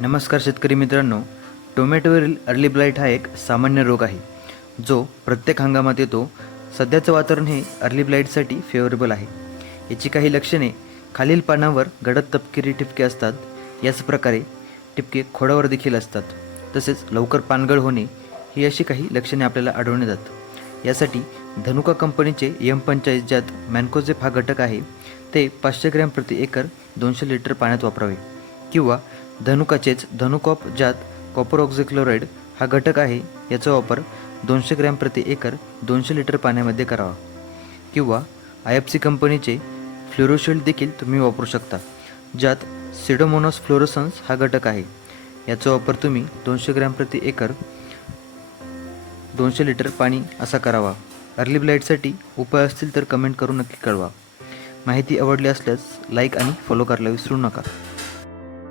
नमस्कार शेतकरी मित्रांनो टोमॅटोवरील अर्ली ब्लाईट हा एक सामान्य रोग आहे जो प्रत्येक हंगामात येतो. सध्याचं वातावरण हे अर्ली ब्लाईटसाठी फेवरेबल आहे. याची काही लक्षणे खालील पानावर गडद तपकिरी ठिपके असतात याच प्रकारे ठिपके खोडावर देखील असतात. तसेच लवकर पानगळ होणे ही अशी काही लक्षणे आपल्याला आढळून येतात. यासाठी धनुका कंपनीचे एम पंचाळीस ज्यात मॅन्कोजेप हा घटक आहे ते पाचशे ग्रॅम प्रति एकर दोनशे लिटर पाण्यात वापरावे किंवा धनुकाचेच धनुकॉप ज्यात कॉपर ऑक्झिक्लोराईड हा घटक आहे याचा वापर दोनशे ग्रॅम प्रति एकर दोनशे लिटर पाण्यामध्ये करावा. किंवा आय एफ सी कंपनीचे फ्लोरोशिल्ड देखील तुम्ही वापरू शकता ज्यात सिडोमोनॉस फ्लोरोसन्स हा घटक आहे. याचा वापर तुम्ही दोनशे ग्रॅम प्रति एकर दोनशे लिटर पाणी असा करावा. अर्ली ब्लाईटसाठी उपाय असतील तर कमेंट करून नक्की कळवा. माहिती आवडली असल्यास लाईक आणि फॉलो करायला विसरू नका.